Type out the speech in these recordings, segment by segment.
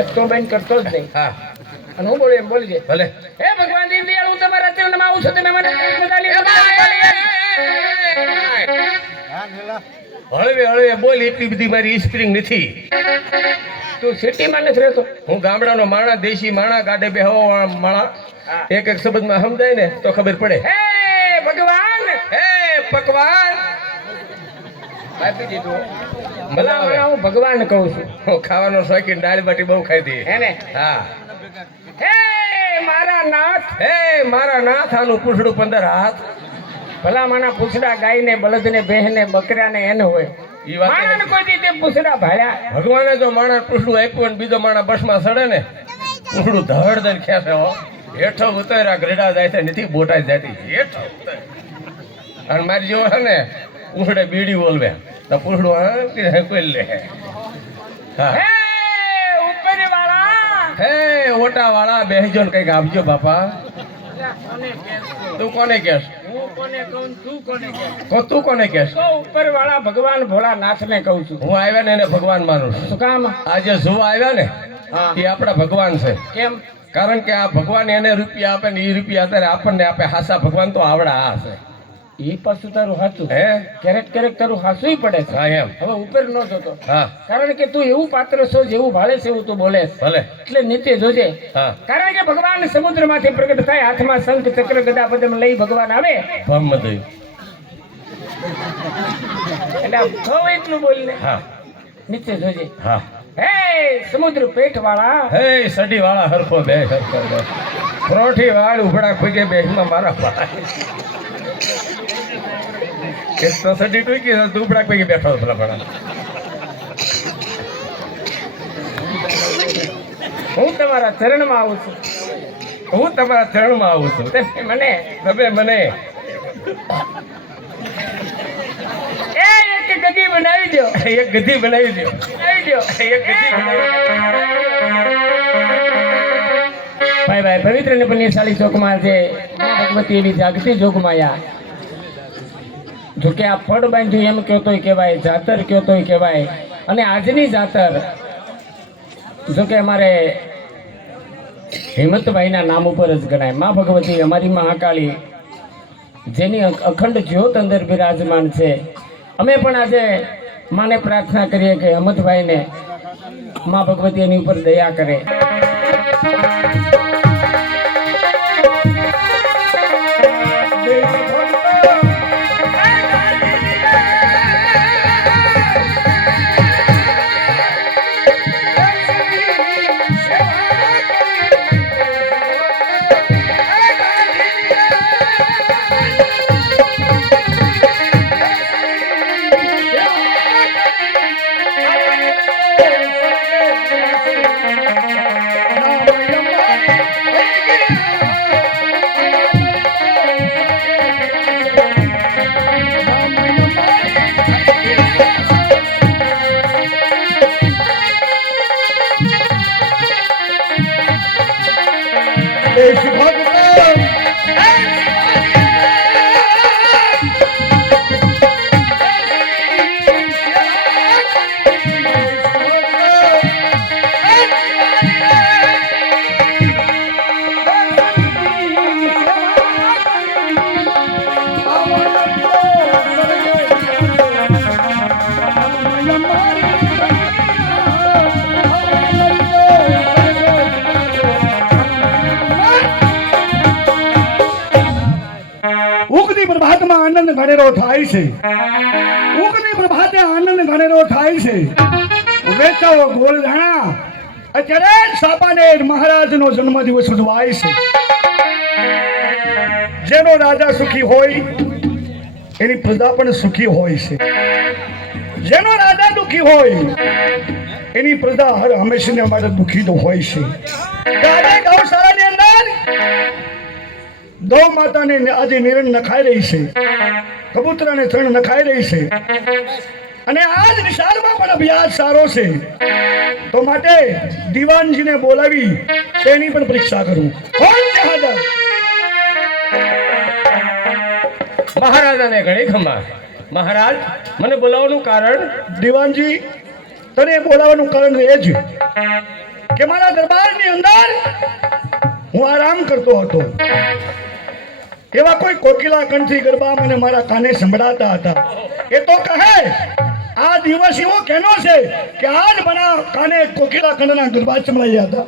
એક તો બેન કરતો જ નહીં. હા અને હું બોલું એમ બોલજે. ભલે. હે ભગવાન દીનદયાળ, હું તમારા ચરણમાં આવું છું, તમે મને હળવે હળવે બોલ, એટલી બધી મારી સ્પ્રિંગ નથી. તું સિટીમાં નથી રહેતો? હું ગામડાનો માણા, દેશી માણા, ગાડે બેહવા માણા. એક એક શબ્દમાં સમજાય ને તો ખબર પડે. હે ભગવાન, હે પકવાન આપી દીધું. મજા આવે. હું ભગવાન કહું છું. હું ખાવાનો શોખીન, દાળ બાટી બહુ ખાઈ દઈએ. હે ને? હા. હે મારા નાથ, હે મારા નાથ, આનું પૂછડું 15 હાથ. ભલા માના પૂછડા ગાય ને, બળદ ને, ભેહ ને, બકરા ને એને હોય. ઈ વાત માણસ કોઈ દી તે પૂછડા ભાળ્યા? ભગવાને જો માણસ પૂછડું આપ્યું ને બીજો માણસ બસમાં ચડે ને, પૂછડું ધડ દઈને ખેંચે હો. હેઠો ઉતર્યા ગરડા જાય છે, નથી બોટાઈ જતી. હેઠો ઉતર અને મારી જેવો છે ને પૂછડે બીડી બોલવે તો પૂછડું કોઈ લે. હા. હે ઉપર વાળા, હે ઓટા વાળા, બેહજો ને કઈક આપજો બાપા. કોને કહેશ? તું કોને કેસ? હું કોને કહું, તું કોને કહેશ? તું કોને કેસ? તો ઉપર વાળા ભગવાન ભોળાનાથ ને કહું છું. હું આવ્યા ને એને ભગવાન માનું છું. શું કામ? આજે જોવા આવ્યા ને હા. એ આપણા ભગવાન છે. કેમ? કારણ કે આ ભગવાન એને રૂપિયા આપે ને એ રૂપિયા અત્યારે આપણને આપે. હાસા ભગવાન તો આવડા આ છે. ઈ પાછું તારું સાચું. હે ક્યારેક ક્યારેક તારું હાસું પડે છે. હા એમ. હવે ઉપર નો જોતો, હા કારણ કે તું એવું પાત્ર છો, જેવું ભાળે છે એવું તું બોલે છે. ભલે. એટલે નીચે જોજે. હા કારણ કે ભગવાન સમુદ્રમાંથી પ્રગટ થાય, હાથમાં શંખ ચક્ર ગદા પદ્મ લઈ ભગવાન આવે. ભમ થયું. એટલે આમ થવું એટલું બોલને. હા નીચે જોજે. હા. હે સમુદ્ર પેટ વાળા, હે સડી વાળા હરખો બે હરખો બે. પરોઠી વાળ ઉભડા ખુગે બેસમાં મારા ભાઈ. એક તો સડી ટૂંકી દુબડા પૈકી બેઠો ભલા ભલા. હું તમારા ચરણમાં આવું છું. હું તમારા ચરણમાં આવું છું. તમે મને તમે મને એક ગદી બનાવી દો. એક ગધી બનાવી દો. બનાવી દો. એક ગધી બનાવી ભાઈ ભાઈ પવિત્ર ને પુણ્યશાળી ચોકમાં છે ભગવતી એવી જાગતી જોગમાયા. જો કે આ ફળ બાંધ્યું એમ કહેતો કહેવાય, જાતર કહેતો કહેવાય. અને આજની જાતર જો કે અમારે હિંમતભાઈના નામ ઉપર જ ગણાય. માં ભગવતી, અમારી મહાકાળી, જેની અખંડ જ્યોત અંદર બિરાજમાન છે. અમે પણ આજે માને પ્રાર્થના કરીએ કે હિંમતભાઈને માં ભગવતી એની ઉપર દયા કરે. આનંદ ઘણેરો થાય છે. ઉગની પ્રભાતે આનંદ ઘણેરો થાય છે. વેચાઓ ગોળધાણા. અત્યારે સાપાનેર મહારાજનો જન્મદિવસ ઉજવાય છે. જેનો રાજા સુખી હોય એની પ્રજા પણ સુખી હોય છે. જેનો રાજા દુખી હોય એની પ્રજા હર હંમેશા માટે દુખી તો હોય છે. ત્યારે ગૌશાળાની અંદર ગૌ માતાને આજે નિરણ નખાઈ રહી છે, કબૂતરાને થણ નખાઈ રહી છે. અને આજ નિશાળમાં પણ અભ્યાસ સારો છે, તો માટે દીવાનજીને બોલાવી તેની પણ પરીક્ષા કરું. કોણ છે હાજર? મહારાજાને ઘણી ખમા. મહારાજ, મને બોલાવવાનું કારણ? દીવાનજી, તને બોલાવવાનું કારણ એ જ કે મારા દરબારની અંદર હું આરામ કરતો હતો, એવા કોઈ કોકિલા કંઠી ગરબા મને મારા કાને સંભળાતા હતા. એ તો કહે આ દિવસ એવો કેનો છે કે આજ મારા કાને કોકિલા કંઠના ગરબા સંભળાયા હતા.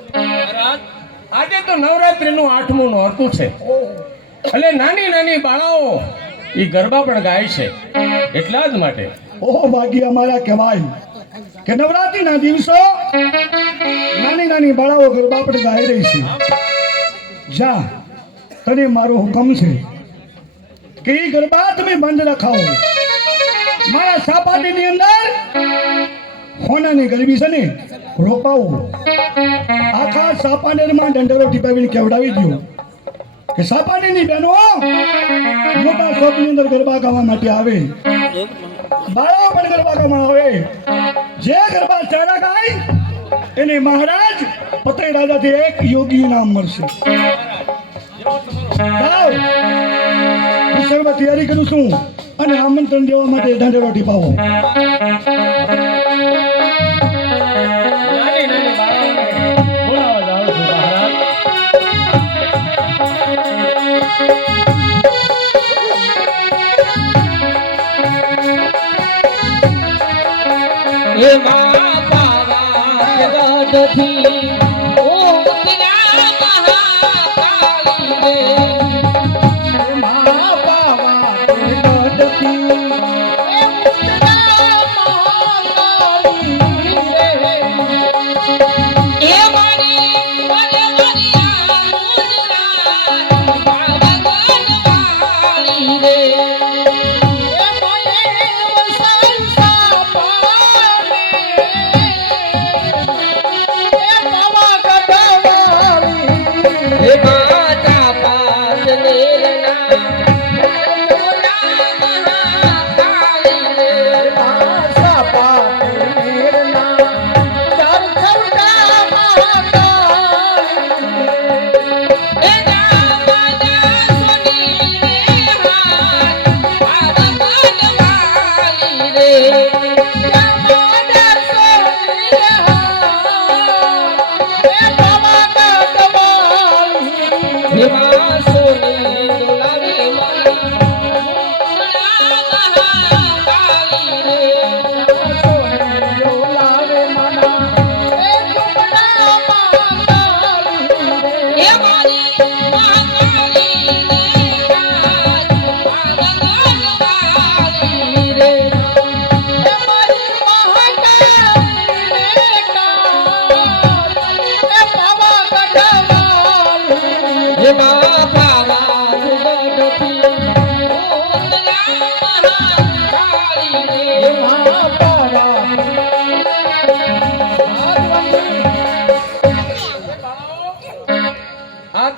આજે તો નવરાત્રીનું 8મું નોરતું છે, એટલે નાની નાની બાળાઓ એ ગરબા પણ ગાય છે. એટલા જ માટે ઓહો ભાગ્ય અમારા કહેવાય કે નવરાત્રીના દિવસો નાની નાની બાળાઓ ગરબા પણ ગાઈ રહી છે. જા તને મારો હુકમ છે કે એ ગરબા તમે બંધ રખાવો. મારા સાપાટીની અંદર હોનાની ગરબી છે ને રોકાવો. આખા સાપાનેરમાં દંડરો ટીપાવીને કેવડાવી દો કે સાપાનેરની બહેનો મોટા શોખની અંદર ગરબા ગાવા માટે આવે, બાળાઓ પણ ગરબા ગાવા આવે. જે ગરબા ચારા ગાય એને મહારાજ પતઈ રાજાથી એક યોગી નામ મળશે. જાઓ, હું સર્વ તૈયારી કરું છું અને આમંત્રણ દેવા માટે ઢંઢેરો ટીપાવો. નાની નાની બાળાઓને બોલાવવા જાઉં છું મહારાજ. એ મા પાવા જગતથી ઉતરા મહાકાળી રે, મા પાવા જગતથી ઉતરા મહાકાળી રે, એ મારી વનવરિયા ગુજરાત પાવનવાળી રે,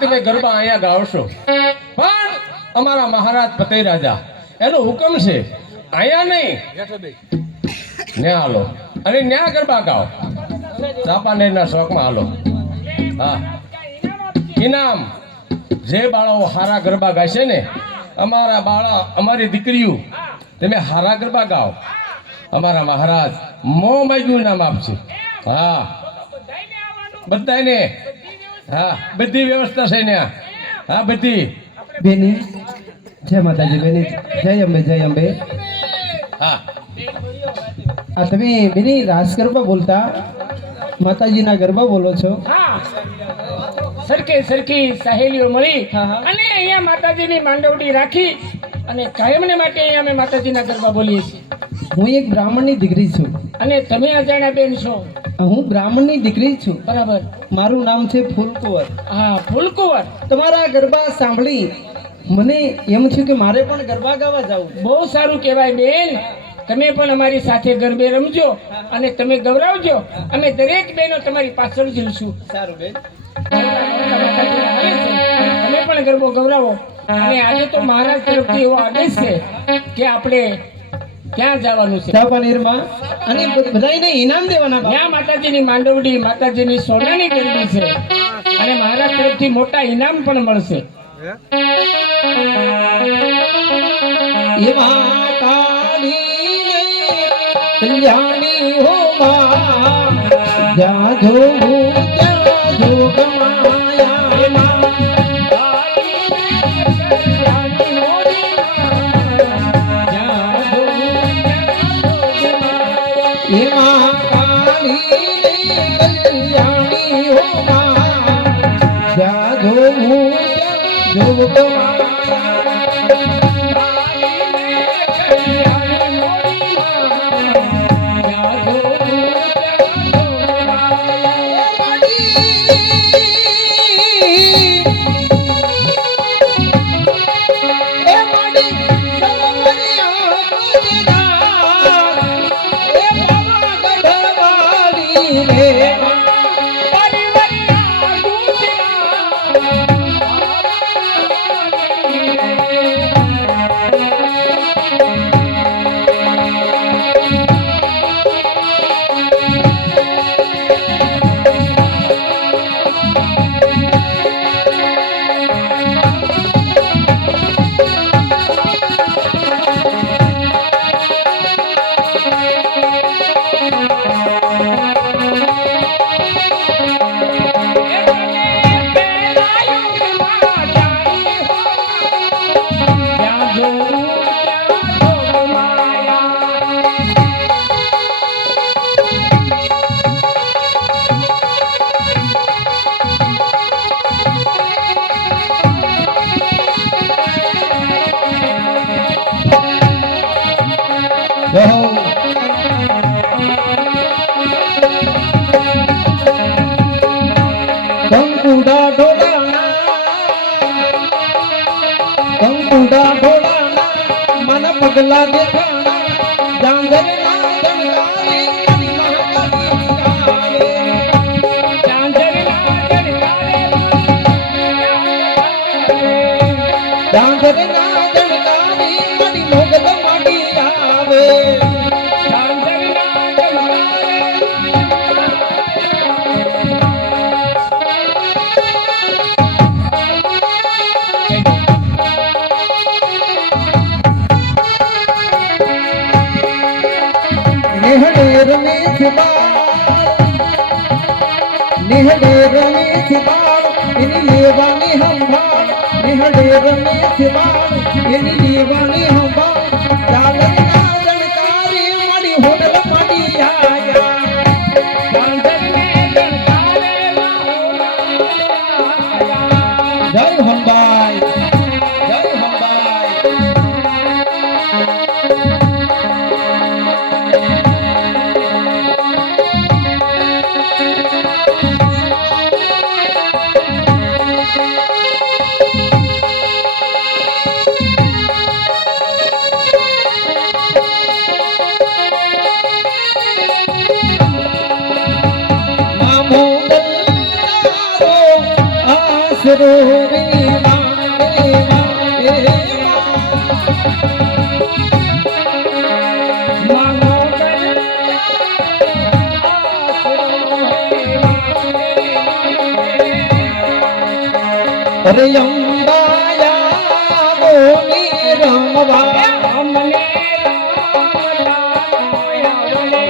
તમે ગરબા અહીંયા ગાવશો, પણ અમારા મહારાજ પતઈ રાજા એનો હુકમ છે અહીંયા નહીં ન્યા હાલો અને ન્યા ગરબા ગાઓ. ચાપાનેરના શોખમાં હાલો. હા, ઇનામ જે બાળાઓ હારા ગરબા ગાશે ને, અમારી દીકરીઓ તમે હારા ગરબા ગાઓ, અમારા મહારાજ મો માગ્યું ઇનામ આપશે. હા બધાને, હા બધી વ્યવસ્થા છે ને. હા બધી બેની જય માતાજી. બેની જય અંબે, જય અંબે. હા આ તમે બેની રાસ ગરબા બોલતા માતાજીના ગરબા બોલો છો? હા, સરખી સહેલીઓ મળી હા, હા. અને અહીંયા માતાજીની માંડવડી રાખી અને કાયમને માટે અહીંયા અમે માતાજીના ગરબા બોલીએ છીએ. હું એક બ્રાહ્મણની દીકરી છું. અને તમે અજાણ્યા બેન છો? હું બ્રાહ્મણની દીકરી છું. બરાબર. મારું નામ છે ફૂલકુંવર. હા, ફૂલકુંવર. તમારા ગરબા સાંભળી મને એમ થયું કે મારે પણ ગરબા ગાવા જવું. બહુ સારું કહેવાય બેન. તમે પણ અમારી સાથે ગરબે રમજો અને તમે ગૌરવજો. અમે દરેક બહેનો તમારી પાછળ જઈશું. સારું બેન. તમે પણ ગરબો ગૌરવો. અને આજે તો મહારાજ તરફથી એવો આદેશ છે કે આપણે ક્યાં જવાનું છે? ચાપાનેરમાં અને બધાને ઇનામ દેવાના. ત્યાં માતાજીની માંડવડી, માતાજીની સોનાની ગરબી છે અને મહારાજ તરફથી મોટા ઇનામ પણ મળશે. એમાં કાળી કલ્યાણી હો માં જ્યાં જોવું ત્યાં જોગ માયા એમાં કાળીની કલ્યાણી હો માં જ્યાં જોવું ત્યાં જોગ કંકુડા ઢોળાના મન પગલા દેખાણા ડાંગરના દણકારે મારી મોગલ માડી આવે નિહળેર ને સિબાળ એની લેવાની સંભાળ નિહળેર ને સિબાળ એની લેવાની સંભાળ ચાલના જણકારી મારી હોડલ માડી આયા જય હંબાઈ જય હંબાઈ આશરો રે અરે અંબાયા બોલી રમવા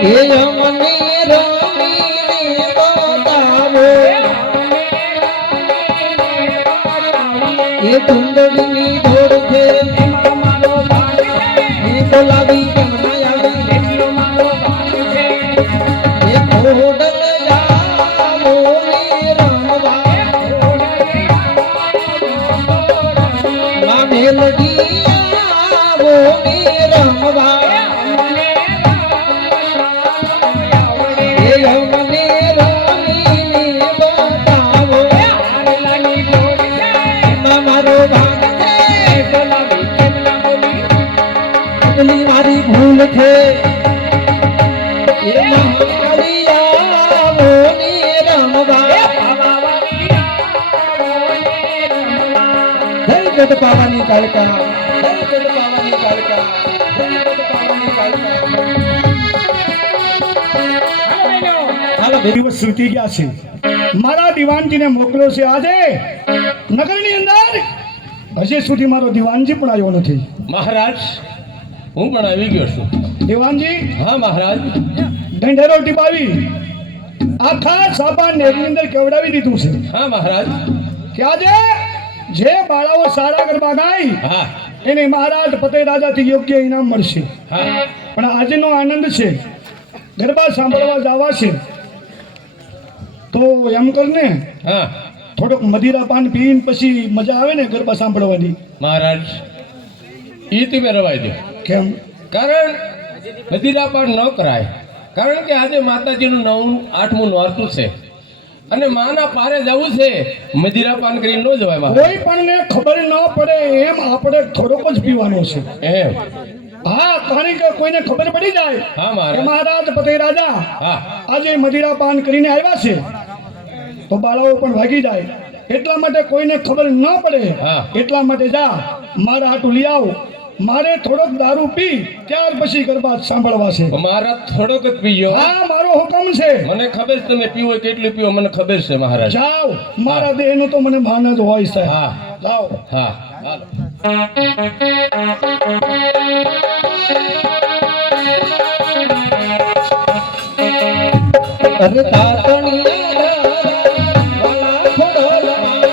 એ અમને રમીને બતાવો એ કુંડળીની દોડ છે એ બોલાવી કેમ ના આવે એ ખોડલ જાવો ને રમવા માં મેલડી આવો ને રમવા એ અમને રમીને બતાવો મારો ભાગ છે મારી ભૂલ છે એ મારી આવો ને રમવા જય જગ પાવાની કાળકા જય જગ પાવાની કાળકા જય જગ પાવાની કાળકા હાલો દિવસ સૂતી ગયા છે મારા દીવાનજીને મોકલ્યો છે આજે નગરની અંદર હજી સુધી મારો દીવાનજી પણ આવ્યો નથી મહારાજ હું પણ આવી ગયો છું દીવાનજી હા મહારાજ ઢંઢેરો ટીપાવી આખા સાપા નેરની અંદર કેવડાવી દીધું છે હા મહારાજ કે આજે જે બાળાઓ સારા ગરબા ગાય હા એને મહારાજ ફતેહ રાજાથી યોગ્ય ઇનામ મળશે. હા પણ આજનો આનંદ છે ગરબા સાંભળવા જવા છે તો એમ કરને હા થોડોક મદિરા પાન પીને પછી મજા આવે ને ગરબા સાંભળવાની. મહારાજ ઈ તમે રવાઈ દો કેમ? કારણ મદિરાપાન ન કરાય કારણ કે આજે માતાજીનું 8મું નોરતું છે અને માના પારે જવું છે મદિરાપાન કરીને ન જવાય મહારાજ. કોઈ પણ ને ખબર ન પડે એમ આપણે થોડોક જ પીવાનો છે. એમ હા, કારણ કે કોઈને ખબર પડી જાય હા કે મહારાજ મહારાજ ફતેહ રાજા હા આજે મદિરા પાન કરીને આવ્યા છે તો બાળાઓ પણ ભાગી જાય. એટલા માટે કોઈને ખબર ન પડે હા. એટલા માટે જા મારા હાટું લઈ આવ. મારે થોડોક દારૂ પી ત્યાર પછી ગરબા સાંભળવા છે. મહારાજ થોડોક જ પીજો. હા, મારો હુકમ છે. મને ખબર છે તમે પીવો કેટલું પીવો મને ખબર છે મહારાજ. જાઓ, મારા દેહનું તો મને ભાન જ હોય છે. હા જાઓ. હા હાલો. અરે તાતણિયા વાલા ખોડલમાં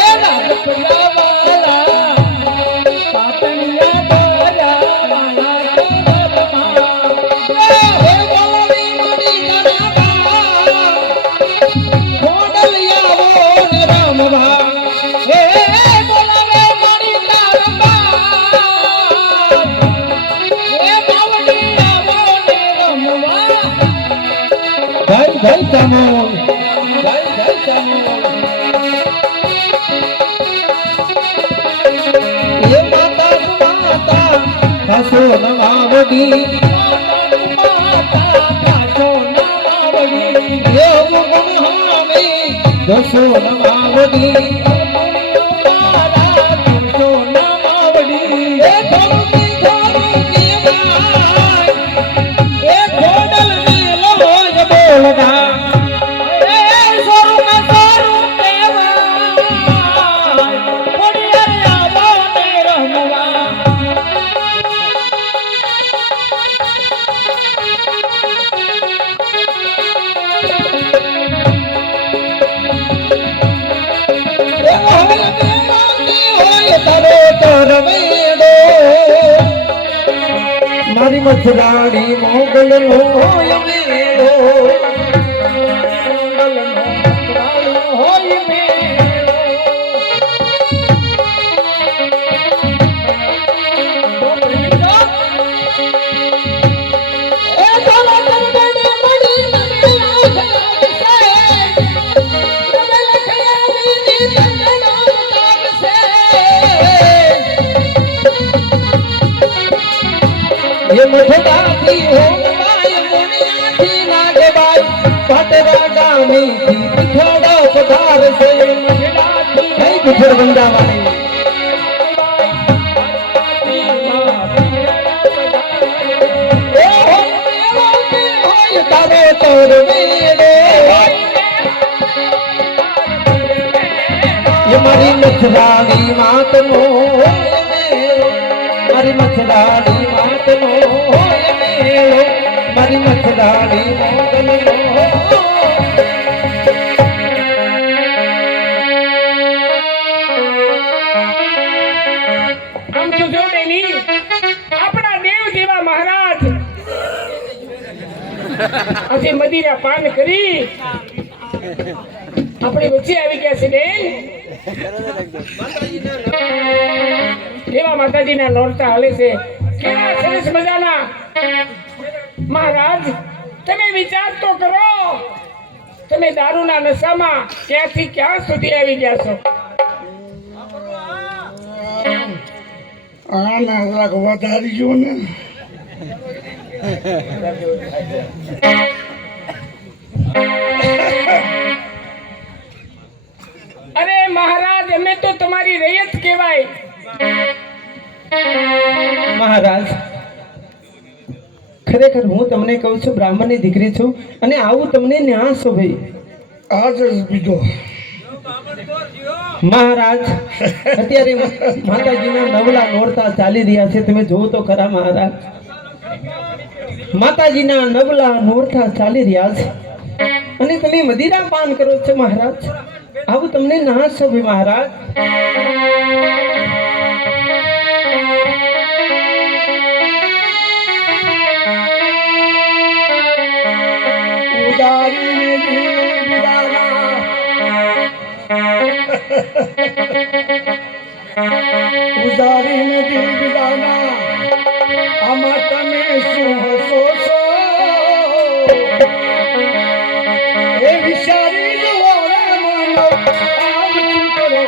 એ રાજપુરા વાલા તાતણિયા વાલા ખોડલમાં હે બોલી મણી કરાવા ખોડલિયા બોલ રામભા હે બોલાવે મણી કરાવા હે બાવળિયા બોલ રામભા ભાઈ ભાઈ ચામોલ ભાઈ ભાઈ ચામોલ એ માતા માતા કાસો નવાવડી માતા કાસો નવાવડી એ ગુણ હામે દસો નવાવડી મારા દસો નવાવડી એ ધોતી ધોતી ભાઈ એ ખોડલ મેલો બોલતા એ સોરું સોરું કેવાય ખોડિયાર આવાને રમવા એ હોય હોય તારો તરવેડો મારી મથરાણી મોગલ નો હોય મેળો મોગલ નો મથરાણી હોય મેળો એ તારા તરબડે મળી મને લાગશે તમે લખયાની ની તને નામ લાગશે ये मठदाती हो बाय मुनियाती नागे बाय पाटरा गामी थी पिठोड़ा पधार से मठदाती है पिठड़ वृंदावन ए होय तारो तोर मेरे ये मारी मछरानी मात मो મારી મથડાડી માટનો હોય મેળો મારી મથડાડી મોગલનો આમ તો જો બેની આપણા દેવ જેવા મહારાજ આજે મદિરા પાન કરી આપણી વચ્ચે આવી ગયા છે બેન. કેવા માતાજીના નોરતા હાલે છે, કેવા સરસ મજાના. મહારાજ તમે વિચાર તો કરો, તમે દારૂના નશામાં ક્યાંથી ક્યાં સુધી આવી ગયા છો. આના જરાક વધારી જો ને. અરે મહારાજ અમે તો તમારી રૈયત કહેવાય. મહારાજ ખરેખર હું તમને કહું છું બ્રાહ્મણની દીકરી છું અને આવું તમને ન્યાસ છો ભાઈ. આજ જ બીજો મહારાજ અત્યારે માતાજીના નવલા નોરતા ચાલી રહ્યા છે. તમે જોવો તો ખરા મહારાજ, માતાજીના નવલા નોરતા ચાલી રહ્યા છે અને તમે મદિરા પાન કરો છો મહારાજ, આવું તમને ના શોભે મહારાજ. ઉદારીને દિલ દીવાના ઉદારીને દિલ દીવાના આમાં તમે શું હસો છો એ વિચારી જુઓ રે માનવ આમ શું કરો.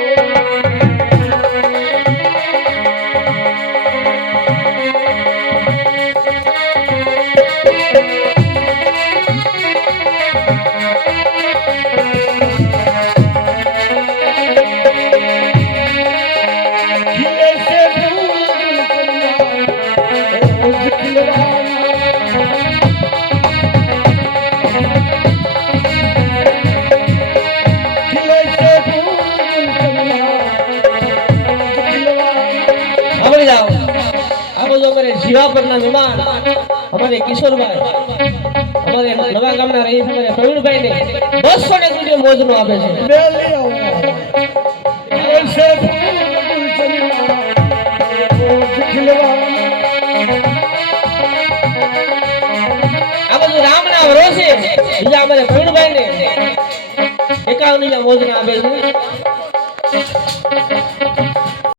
ખીલે છે ફૂલ કન્યા, રોજ ખીલવાના. ખીલે છે ફૂલ કન્યા, રોજ ખીલવાના. સાંભળી જાઓ, આ બધું અમારે જીવાપરના મહેમાન અમારે કિશોરભાઈ, અમારે નવા ગામના રહીશ અમારે પ્રવીણભાઈ ને 200 રૂપિયા મોજનું આપે છે. વેલી આવો. ખીલે છે ફૂલ કન્યા, રોજ ખીલવાના. આ બધું રામના વરોસે બીજા અમારે પ્રવીણભાઈ ને 51 રૂપિયા મોજના આપે છે.